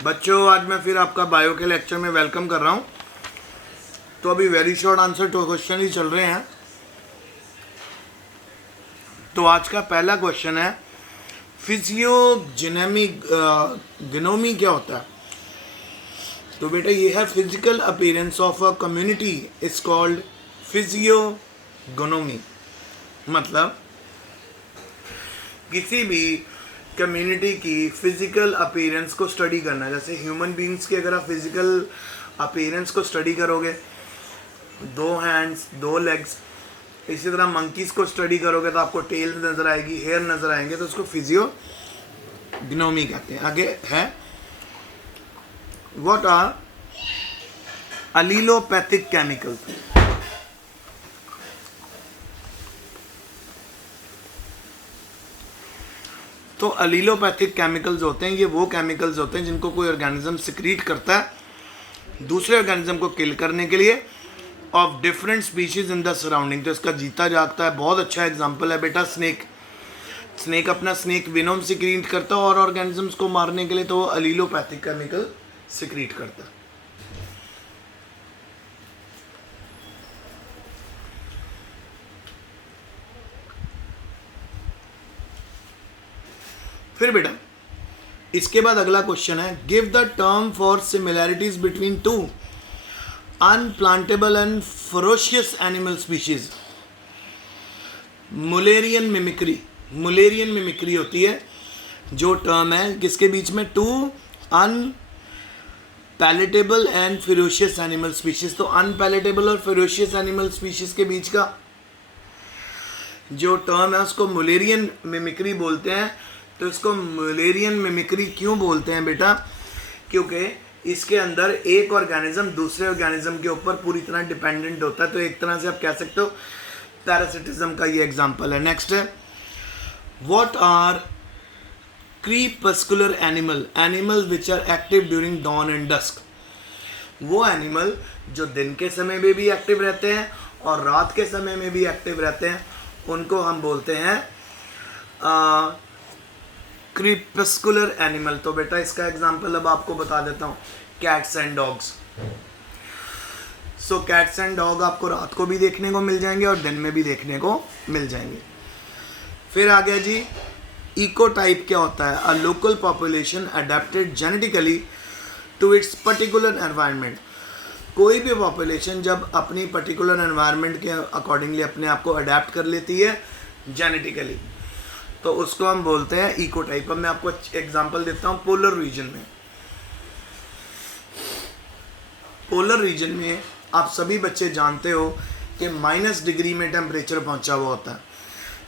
बच्चों, आज मैं फिर आपका बायो के लेक्चर में वेलकम कर रहा हूँ। तो अभी very short answer to question ही चल रहे हैं। तो आज का पहला क्वेश्चन है, फिजियोजेनेमी गिनोमी क्या होता है? तो बेटा ये है, physical appearance of a community is called physiognomy. मतलब किसी भी कम्युनिटी की फिजिकल अपीयरेंस को स्टडी करना। जैसे ह्यूमन बींग्स की अगर आप फिजिकल अपीयरेंस को स्टडी करोगे, 2 हैंड्स 2 लेग्स, इसी तरह मंकीज को स्टडी करोगे तो आपको टेल नजर आएगी, हेयर नजर आएंगे, तो उसको फिजियोग्नोमी कहते हैं। आगे है, व्हाट आर अलीलोपैथिक केमिकल्स? तो अलीलोपैथिक केमिकल्स होते हैं, ये वो केमिकल्स होते हैं जिनको कोई ऑर्गेनिज्म सिक्रीट करता है दूसरे ऑर्गेनिज्म को किल करने के लिए, of different species in the surrounding. तो इसका जीता जागता है, बहुत अच्छा एग्जांपल है बेटा स्नेक। स्नेक अपना स्नेक विनोम सिक्रीट करता है और ऑर्गेनिजम्स को मारने के लिए तो वो अलीलोपैथिक केमिकल सिक्रीट करता है। फिर बेटा इसके बाद अगला क्वेश्चन है, give the term for similarities between 2 unpalatable and ferocious animal species. Mullerian mimicry. Mullerian mimicry होती है जो टर्म है किसके बीच में? 2 unpalatable and ferocious animal species. तो अनपैलेटेबल और फेरोशियस एनिमल स्पीशीज के बीच का जो टर्म है उसको मुलेरियन मिमिक्री बोलते हैं। तो इसको मुलेरियन मिमिक्री क्यों बोलते हैं बेटा? क्योंकि इसके अंदर एक ऑर्गेनिज्म दूसरे ऑर्गेनिज्म के ऊपर पूरी तरह डिपेंडेंट होता है। तो एक तरह से आप कह सकते हो पैरासिटिज्म का ये एग्जांपल है। नेक्स्ट है, what are crepuscular animal? Animal which are active during dawn and dusk. वो एनिमल जो दिन के समय में भी एक्टिव रहते हैं और रात के समय में भी एक्टिव रहते हैं, उनको हम बोलते हैं क्रीपस्कुलर एनिमल। तो बेटा इसका एग्जांपल अब आपको बता देता हूँ, cats and dogs. So cats and dog आपको रात को भी देखने को मिल जाएंगे और दिन में भी देखने को मिल जाएंगे। फिर आ गया जी, इकोटाइप क्या होता है? A local population adapted genetically to its particular environment. कोई भी पॉपुलेशन जब अपनी पर्टिकुलर एनवायरनमेंट के अकॉर्डिंगली अपने आप को अडेप्ट कर लेती है जेनेटिकली, तो उसको हम बोलते हैं इकोटाइप। अब मैं आपको एग्जांपल देता हूँ, पोलर रीजन में। पोलर रीजन में आप सभी बच्चे जानते हो कि -डिग्री में टेम्परेचर पहुंचा हुआ होता है।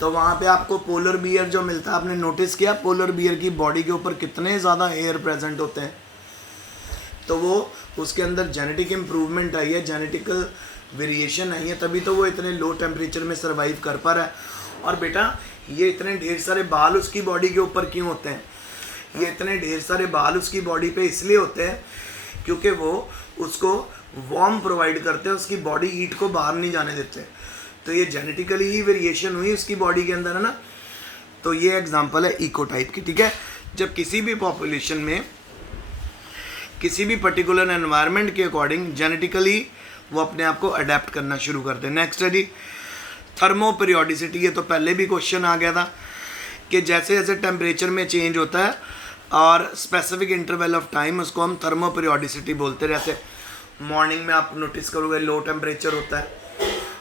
तो वहाँ पे आपको पोलर बियर जो मिलता है, आपने नोटिस किया पोलर बियर की बॉडी के ऊपर कितने ज़्यादा हेयर प्रेजेंट होते हैं? तो वो उसके अंदर जेनेटिक इम्प्रूवमेंट आई है, जेनेटिकल वेरिएशन आई है, तभी तो वो इतने लो टेम्परेचर में सर्वाइव कर पा रहा है। और बेटा ये इतने ढेर सारे बाल उसकी बॉडी के ऊपर क्यों होते हैं? ये इतने ढेर सारे बाल उसकी बॉडी पे इसलिए होते हैं क्योंकि वो उसको वार्म प्रोवाइड करते हैं, उसकी बॉडी हीट को बाहर नहीं जाने देते। तो ये जेनेटिकली ही वेरिएशन हुई उसकी बॉडी के अंदर, है ना। तो ये एग्जांपल है इकोटाइप की, ठीक है। जब किसी भी पॉपुलेशन में किसी भी पर्टिकुलर एनवायरनमेंट के अकॉर्डिंग जेनेटिकली वो अपने आप को अडेप्ट करना शुरू करते हैं। नेक्स्ट है जी, थर्मो पीरियोडिसिटी। ये तो पहले भी क्वेश्चन आ गया था कि जैसे जैसे टेम्परेचर में चेंज होता है और स्पेसिफिक इंटरवल ऑफ टाइम, उसको हम थर्मो पीरियोडिसिटी बोलते हैं। जैसे मॉर्निंग में आप नोटिस करोगे लो टेम्परेचर होता है,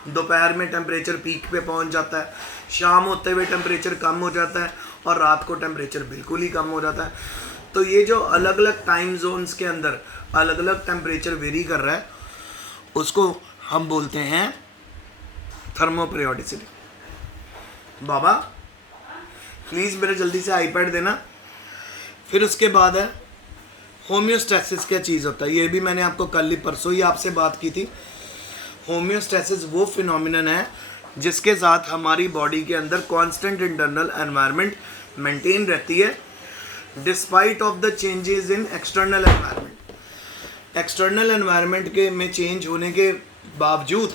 दोपहर में टेम्परेचर पीक पे पहुंच जाता है, शाम होते हुए टेम्परेचर कम हो जाता है और रात को टेम्परेचर बिल्कुल ही कम हो जाता है। तो ये जो अलग अलग टाइम जोन्स के अंदर अलग अलग टेम्परेचर वेरी कर रहा है, उसको हम बोलते हैं थर्मो पीरियोडिसिटी। बाबा प्लीज़ मेरे जल्दी से आईपैड देना। फिर उसके बाद है होम्योस्टैसिस। क्या चीज़ होता है? ये भी मैंने आपको कल ही परसों ही आपसे बात की थी। होम्योस्टैसिस वो फिनोमिनन है जिसके साथ हमारी बॉडी के अंदर कांस्टेंट इंटरनल एनवायरनमेंट मेंटेन रहती है despite of the changes in external environment. External environment के में चेंज होने के बावजूद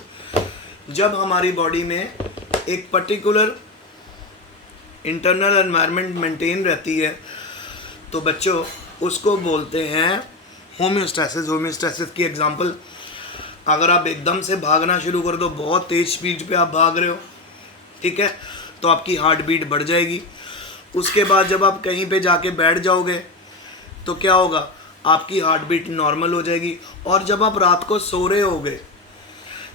जब हमारी बॉडी में एक पर्टिकुलर इंटरनल एनवायरनमेंट मेंटेन रहती है, तो बच्चों उसको बोलते हैं होम्योस्टैसिस। होम्योस्टैसिस की एग्जांपल, अगर आप एकदम से भागना शुरू कर दो, बहुत तेज स्पीड पे आप भाग रहे हो, ठीक है, तो आपकी हार्ट बीट बढ़ जाएगी। उसके बाद जब आप कहीं पे जाके बैठ जाओगे तो क्या होगा, आपकी हार्ट बीट नॉर्मल हो जाएगी। और जब आप रात को सो रहे होगे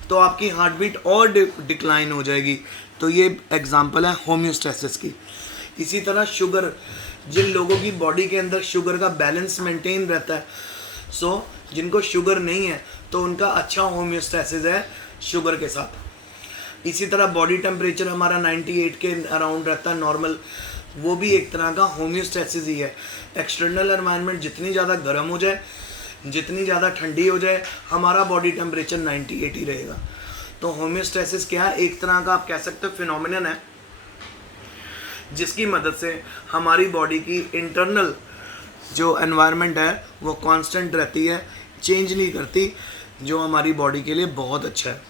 तो आपकी हार्ट बीट और डिक्लाइन हो जाएगी। तो ये एग्जांपल है होम्योस्टैसिस की। इसी तरह शुगर, जिन लोगों की बॉडी के अंदर शुगर का बैलेंस मेंटेन रहता है, सो जिनको शुगर नहीं है तो उनका अच्छा होम्योस्टैसिस है शुगर के साथ। इसी तरह बॉडी टेम्परेचर हमारा 98 के अराउंड रहता है नॉर्मल, वो भी एक तरह का होम्योस्टैसिस ही है। एक्सटर्नल एनवायरनमेंट जितनी ज़्यादा गर्म हो जाए, जितनी ज़्यादा ठंडी हो जाए, हमारा बॉडी टेम्परेचर 98 ही रहेगा। तो होम्योस्टैसिस क्या है, एक तरह का आप कह सकते हो फिनोमिनन है, जिसकी मदद से हमारी बॉडी की इंटरनल जो एनवायरनमेंट है वो कांस्टेंट रहती है, चेंज नहीं करती, जो हमारी बॉडी के लिए बहुत अच्छा है।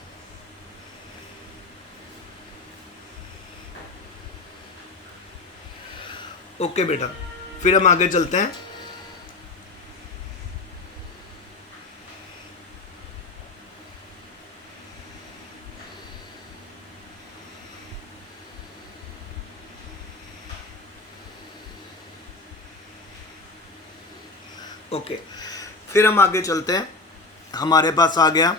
ओके बेटा, फिर हम आगे चलते हैं। ओके, फिर हम आगे चलते हैं। हमारे पास आ गया,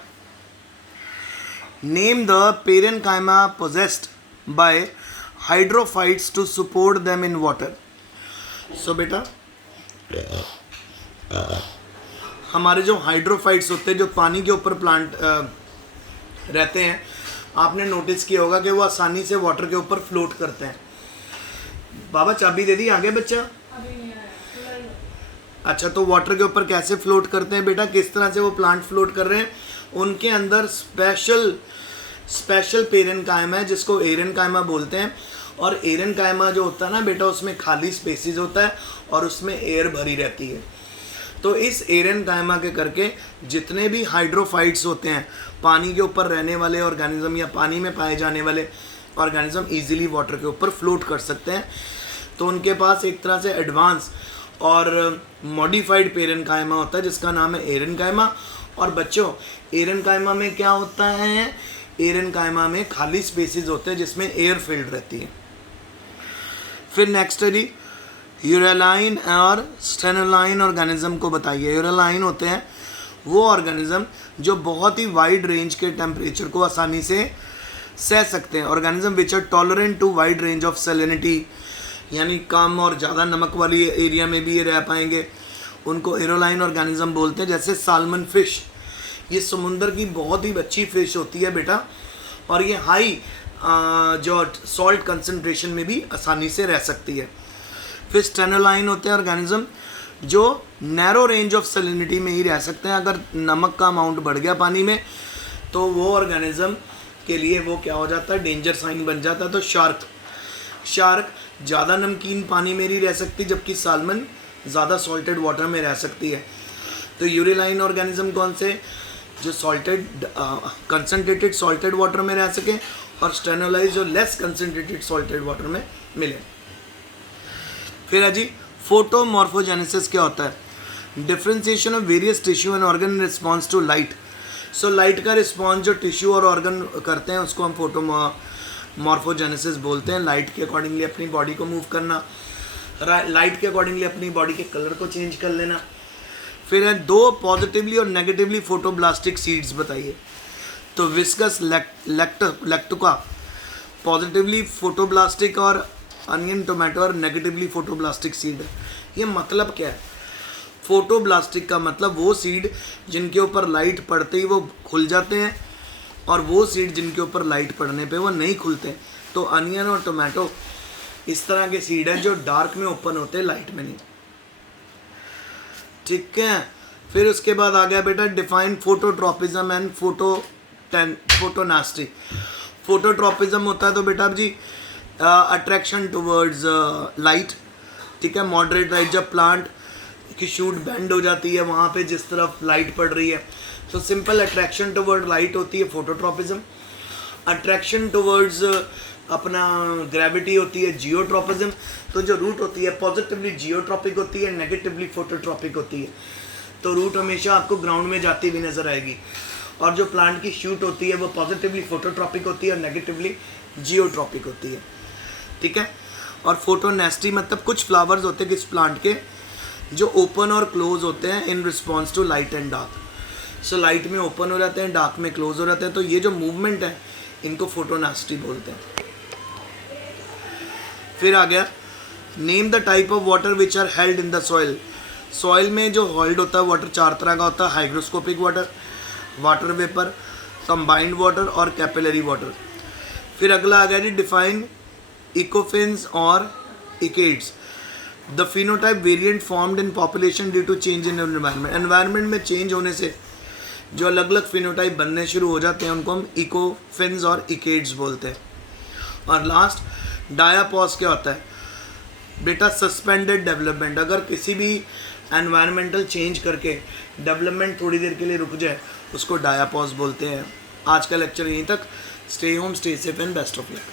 name the parenchyma possessed by hydrophytes to support them in water. So बेटा, हमारे जो हाइड्रोफाइट्स होते हैं, जो पानी के ऊपर प्लांट रहते हैं, आपने नोटिस किया होगा कि वो आसानी से वाटर के ऊपर फ्लोट करते हैं। बाबा चाबी दे दी, आगे बच्चा। अच्छा, तो वाटर के ऊपर कैसे फ्लोट करते हैं बेटा, किस तरह से वो प्लांट फ्लोट कर रहे हैं, उनके अंदर स्पेशल पेरेन्काइमा है जिसको एरेन्काइमा बोलते हैं। और एरेन्काइमा जो होता है ना बेटा, उसमें खाली स्पेसिस होता है और उसमें एयर भरी रहती है। तो इस एरेन्काइमा के करके जितने भी हाइड्रोफाइट्स होते हैं, पानी के ऊपर रहने वाले ऑर्गेनिज्म या पानी में पाए जाने वाले ऑर्गेनिज्म, ईजिली वाटर के ऊपर फ्लोट कर सकते हैं। तो उनके पास एक तरह से एडवांस और मॉडिफाइड पेरेन्काइमा होता है जिसका नाम है एरेन्काइमा। और बच्चों, एरेन्काइमा में क्या होता है, एरेन्काइमा में खाली स्पेसिस होते हैं जिसमें एयर फिल्ड रहती है। फिर नेक्स्ट है जी, यूरेलाइन और स्टेनोलाइन ऑर्गेनिज्म को बताइए। यूरेलाइन होते हैं वो ऑर्गेनिज्म जो बहुत ही वाइड रेंज के टेम्परेचर को आसानी से सह सकते हैं। Organism which are tolerant to wide range of salinity, यानी कम और ज़्यादा नमक वाली एरिया में भी ये रह पाएंगे, उनको एरोलाइन ऑर्गेनिज्म बोलते हैं। जैसे साल्मन फिश, ये समुंदर की बहुत ही अच्छी फ़िश होती है बेटा, और ये हाई जो सॉल्ट कंसनट्रेशन में भी आसानी से रह सकती है। फिर स्टेनोलाइन होते हैं ऑर्गेनिज्म जो नैरो रेंज ऑफ सैलिनिटी में ही रह सकते हैं। अगर नमक का अमाउंट बढ़ गया पानी में तो वो ऑर्गेनिज्म के लिए वो क्या हो जाता है, डेंजर साइन बन जाता है। तो शार्क ज़्यादा नमकीन पानी में नहीं रह सकती, जबकि साल्मन ज़्यादा सॉल्टेड वाटर में रह सकती है। तो यूरेलाइन ऑर्गेनिज्म कौन से, जो सॉल्टेड कंसनट्रेटेड सॉल्टेड वाटर में रह सके, और स्टेनोलाइज जो लेस कंसनट्रेटेड सॉल्टेड वाटर में मिले। फिर है जी, फोटोमॉर्फोजेनेसिस क्या होता है, differentiation of various tissue and organ in response to light. So light का रिस्पॉन्स जो टिश्यू और ऑर्गन करते हैं उसको हम फोटोमॉर्फोजेनेसिस बोलते हैं। लाइट के अकॉर्डिंगली अपनी बॉडी को मूव करना, लाइट के अकॉर्डिंगली अपनी बॉडी के कलर को चेंज कर लेना। फिर है दो पॉजिटिवली और नेगेटिवली फोटोब्लास्टिक सीड्स बताइए। तो विस्कस लैक्टुका पॉजिटिवली फोटोब्लास्टिक और अनियन टोमेटो और नेगेटिवली फोटोब्लास्टिक सीड है। ये मतलब क्या है, फोटोब्लास्टिक का मतलब वो सीड जिनके ऊपर लाइट पड़ते ही वो खुल जाते हैं, और वो सीड जिनके ऊपर लाइट पड़ने पे वो नहीं खुलते। तो अनियन और टोमेटो इस तरह के सीड हैं जो डार्क में ओपन होते हैं, लाइट में नहीं, ठीक है। फिर उसके बाद आ गया बेटा define phototropism and photonasty. Phototropism होता है तो बेटा जी अट्रैक्शन टुवर्ड्स लाइट, ठीक है, मॉडरेट लाइट। जब प्लांट की शूट बेंड हो जाती है वहाँ पे जिस तरफ लाइट पड़ रही है, तो सिंपल अट्रैक्शन टुवर्ड लाइट होती है फोटोट्रॉपिज्म। अट्रैक्शन टुवर्ड्स अपना ग्रेविटी होती है जियोट्रोपिज्म। तो जो रूट होती है पॉजिटिवली जियोट्रॉपिक होती है, नेगेटिवली फोटोट्रॉपिक होती है। तो रूट हमेशा आपको ग्राउंड में जाती हुई नज़र आएगी। और जो प्लांट की शूट होती है वो पॉजिटिवली फोटोट्रॉपिक होती है और नेगेटिवली जियोट्रॉपिक होती है, ठीक है। और फोटोनेस्टी मतलब कुछ फ्लावर्स होते हैं किस प्लांट के जो ओपन और क्लोज होते हैं in response to light and dark. So light में ओपन हो जाते हैं, डार्क में क्लोज हो जाते हैं। तो ये जो मूवमेंट है इनको फोटोनेस्टी बोलते हैं। फिर आ गया name the type of water which are held in the soil. Soil में जो होल्ड होता है वाटर 4 तरह का होता है, hygroscopic water, water vapour, combined water और कैपिलरी वाटर। फिर अगला आ गया जी डिफाइन इकोफिन्स और ecads. The phenotype variant formed in population due to change in environment. Environment में चेंज होने से जो अलग अलग फिनोटाइप बनने शुरू हो जाते हैं उनको हम इकोफिन्स और इकेड्स बोलते हैं। और लास्ट डायापॉज क्या होता है बेटा, सस्पेंडेड डेवलपमेंट। अगर किसी भी एनवायरमेंटल चेंज करके डेवलपमेंट थोड़ी देर के लिए रुक जाए उसको डायापॉज बोलते हैं। आज का लेक्चर यहीं तक। Stay home, stay safe and best of luck.